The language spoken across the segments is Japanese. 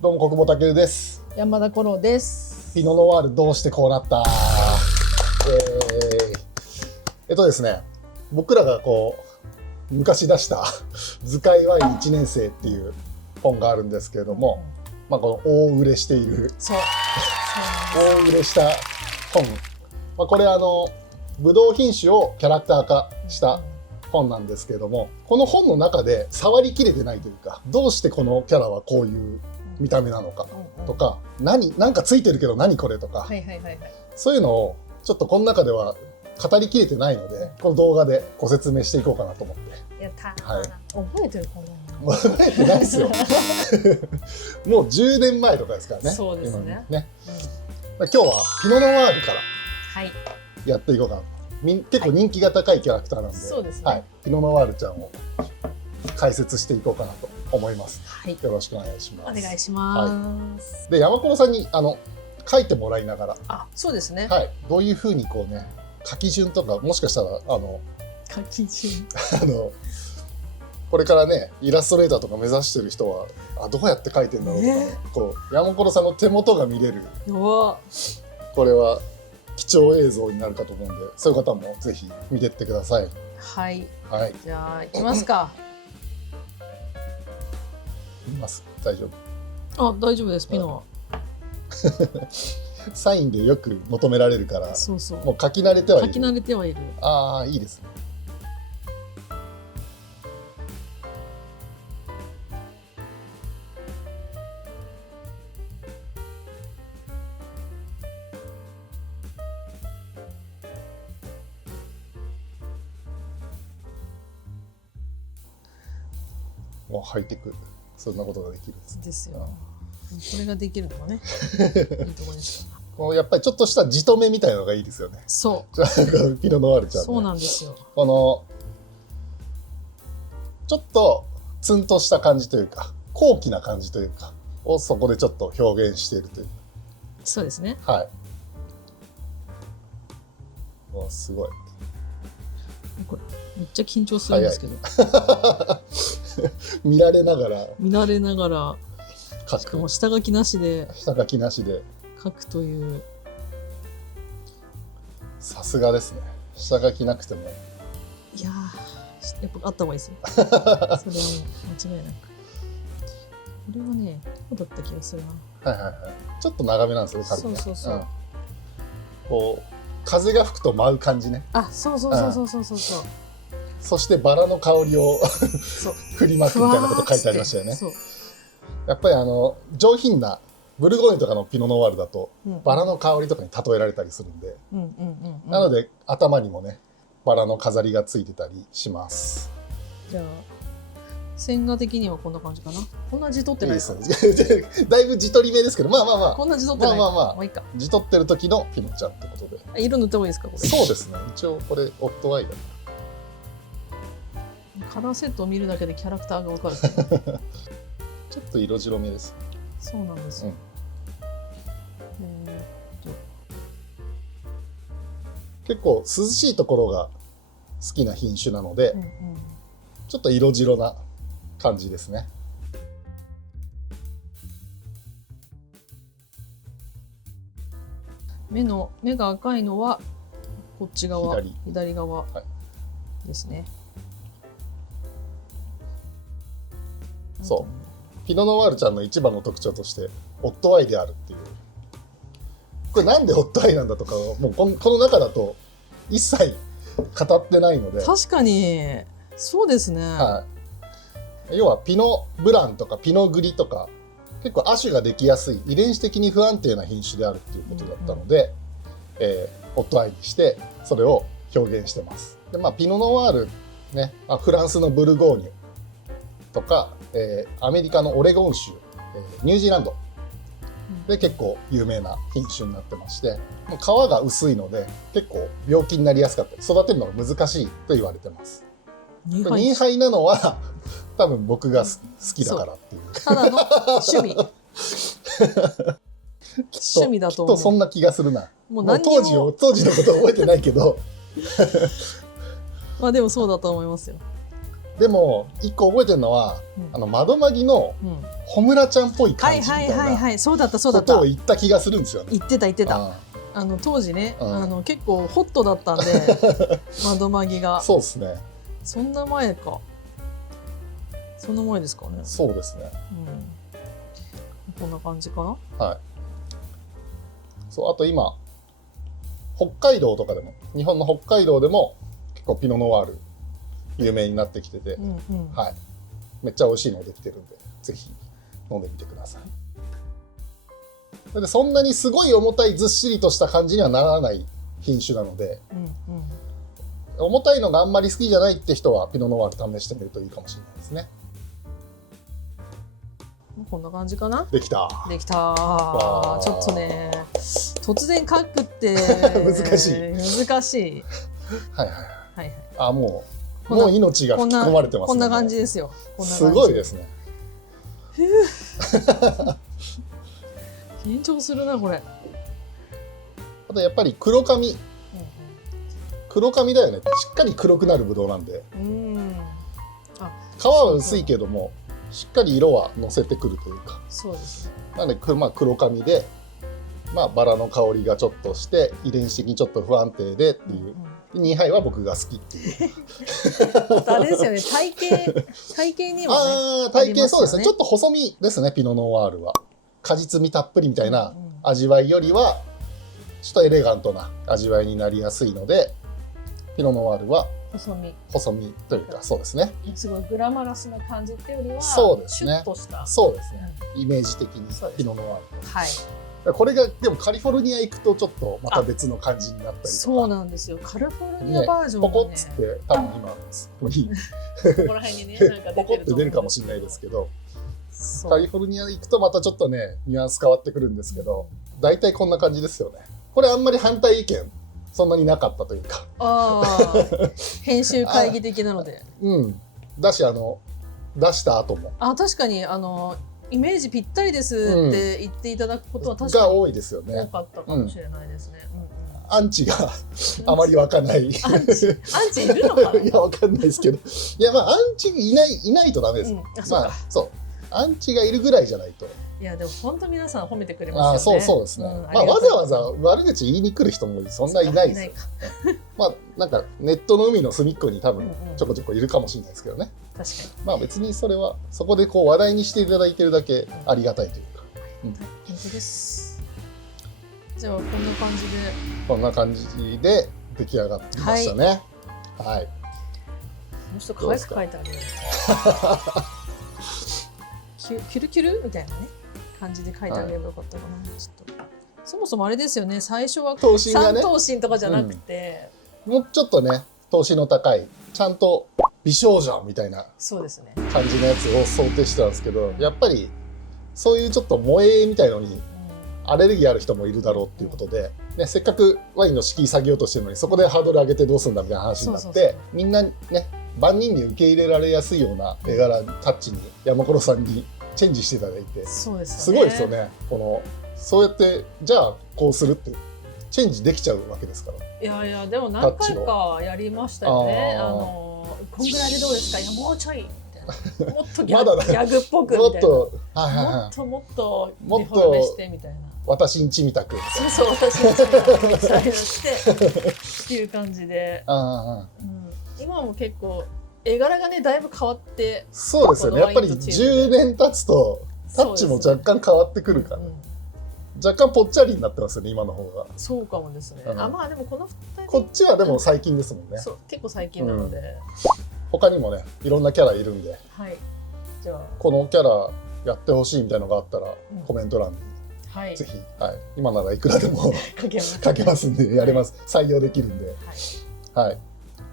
どうも国保健です。山田五郎です。ピノノワールどうしてこうなった。ですね、僕らが昔出した図解ワイン1年生っていう本があるんですけれども、この大売れしている大売れした本、これブドウ品種をキャラクター化した本なんですけれども、この本の中で触りきれてないというか、どうしてこのキャラはこういう見た目なのかとか、なんかついてるけど何これとか、そういうのをちょっとこの中では語りきれてないので、この動画でご説明していこうかなと思って。やったー、はい、覚えてるかな。覚えてないですよ。もう10年前とかですからね。そうですね。今日はピノノワールからやっていこうかな。結構人気が高いキャラクターなんで、そうですね。はい、ピノノワールちゃんを解説していこうかなと思います。はい、よろしくお願いします。お願いします。はい、で、山黒さんに書いてもらいながら、そうですね。はい、どういうふうに書き順とか、もしかしたら書き順これからねイラストレーターとか目指してる人はどうやって書いてんだろうとかね、山黒さんの手元が見れる、これは貴重映像になるかと思うんで、そういう方もぜひ見てってください。はい、はい、じゃあ行きますか。大丈夫？大丈夫です。ピノはサインでよく求められるから、もう書き慣れてはいる。書き慣れてはいる。ああ、いいですね。もうハイテク、そんなことができるんですよ。これができるのはね、いいところですから。やっぱりちょっとした地留めみたいなのがいいですよね。そう。ピノノワールちゃん、ね。そうなんですよ。ちょっとツンとした感じというか、高貴な感じというかをそこでちょっと表現しているという。そうですね。はい。すごい。これめっちゃ緊張するんですけど。見られながら。しかも下書きなしで。書くという。さすがですね。下書きなくても。いやー、やっぱあった方がいいですよ。それはもう間違いなく。これはね、どうだった気がするな。ちょっと長めなんですよ、そう。風が吹くと舞う感じね。そう。そしてバラの香りを振りまくみたいなこと書いてありましたよね。やっぱり上品なブルゴーニュとかのピノノワールだと、バラの香りとかに例えられたりするんで、なので頭にもねバラの飾りがついてたりします。じゃあ線画的にはこんな感じかな。こんな字取ってないですか？だいぶ字取り目ですけど、こんな字取ってない。字取ってる時のピノちゃんってことで。色塗った方がいいですかこれ？そうですね。一応これオットアイだ。カラーセットを見るだけでキャラクターがわかる。ちょっと色白めです。そうなんですよ。結構涼しいところが好きな品種なので、ちょっと色白な感じですね。目が赤いのはこっち側、左側ですね。そう。ピノノワールちゃんの一番の特徴としてオットアイであるっていう。これなんでオットアイなんだとかもうこの中だと一切語ってないので。確かにそうですね。要はピノブランとかピノグリとか結構亜種ができやすい遺伝子的に不安定な品種であるっていうことだったので、オットアイにしてそれを表現してます。でピノノワールね、フランスのブルゴーニュとか、アメリカのオレゴン州、ニュージーランドで結構有名な品種になってまして、皮が薄いので結構病気になりやすかったり育てるのが難しいと言われてます。ニーハイなのは多分僕が好きだからっていう。ただの趣味。趣味だと思う。きっとそんな気がするな。もう当時のことは覚えてないけど。でもそうだと思いますよ。でも一個覚えてるのは、窓マギの穂村ちゃんっぽい感じみたいなそうだったことを言った気がするんですよね。言ってた。当時ね、結構ホットだったんで窓マギが。そうですね。そんな前か。そんな前ですかね。そうですね。こんな感じかな。はい。そう、あと今北海道とかでも、日本の北海道でも結構ピノノワール有名になってきてて、はい、めっちゃ美味しいのできてるんで、ぜひ飲んでみてください。でそんなにすごい重たいずっしりとした感じにはならない品種なので、重たいのがあんまり好きじゃないって人はピノノワール試してみるといいかもしれないですね。こんな感じかな。できた。ちょっとね、突然書くって難しい。あ、もう命が吹き込まれてますね。こんな感じですよ。すごいですね。緊張するなこれ。あとやっぱり黒髪だよね。しっかり黒くなるブドウなんで。皮は薄いけどもしっかり色は乗せてくるというか。そうですね。なので黒髪で、バラの香りがちょっとして遺伝子的にちょっと不安定でっていう。2杯は僕が好きっていう。あれですよね。体型にはね。体型そうですね。ちょっと細身ですね。ピノノワールは果実味たっぷりみたいな味わいよりはちょっとエレガントな味わいになりやすいので、ピノノワールは細身というか、そうですね。すごいグラマラスな感じっていうよりは、そうですね。シュッとした。そうですね。イメージ的にピノノワール。はい。これがでもカリフォルニア行くとちょっとまた別の感じになったりとか。そうなんですよ。カリフォルニアバージョンポコッつって多分今ここにここら辺にね、なんかポコって出るかもしれないですけど、カリフォルニア行くとまたちょっとねニュアンス変わってくるんですけど、大体こんな感じですよね。これあんまり反対意見そんなになかったというか。編集会議的なので。だし出した後も。確かにイメージぴったりですって言っていただくことは確かに多いですよね。多かったかもしれないですね。アンチがあまり湧かない。アンチいるのかな。いやわかんないですけど、いやアンチいないとダメです。そうアンチがいるぐらいじゃないと。いやでも本当皆さん褒めてくれますよね。そうですね。わざわざ悪口言いに来る人もそんないないですよ。なんかネットの海の隅っこに多分ちょこちょこいるかもしれないですけどね。確かに。別にそれはそこでこう話題にしていただいてるだけありがたいというか。本当です。じゃあこんな感じで出来上がってきましたね。はい。もうちょっと可愛く書いてある。キュルキュルみたいなね感じで書いてあげればよかったかな。ちょっとそもそもあれですよね。最初は3頭身とかじゃなくて、もうちょっとね頭身の高いちゃんと美少女みたいな感じのやつを想定してたんですけど、やっぱりそういうちょっと萌えみたいのにアレルギーある人もいるだろうっていうことで、せっかくワインの敷居下げようとしてるのにそこでハードル上げてどうするんだみたいな話になって、みんなね万人に受け入れられやすいような絵柄タッチに山黒さんにチェンジしていただいて、すごいですよね。そうやってじゃあこうするってチェンジできちゃうわけですから。いやでも何回かやりましたよね。こんぐらいでどうですか。いやもうちょいみたいな。もっとギャグっぽくみたいな。もっとデフォルメしてみたいな。私んちみたく。そう私んちみたくみたいなしてっていう感じで。今も結構絵柄がねだいぶ変わって。そうですよね。やっぱり10年経つとタッチも若干変わってくるから。若干ぽっちゃりになってますよね今の方が。そうかもですね。でもこの2人こっちはでも最近ですもんね。そう結構最近なので。他にもねいろんなキャラいるんで、じゃあこのキャラやってほしいみたいなのがあったらコメント欄にぜひ、今ならいくらでも書けますんでやれます。採用できるんで、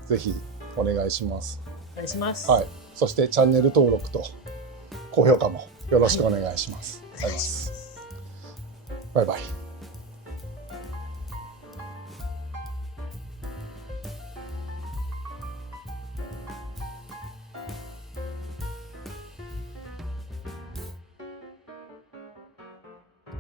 ぜひお願いします。お願いします。そしてチャンネル登録と高評価もよろしくお願いします。バイバイ。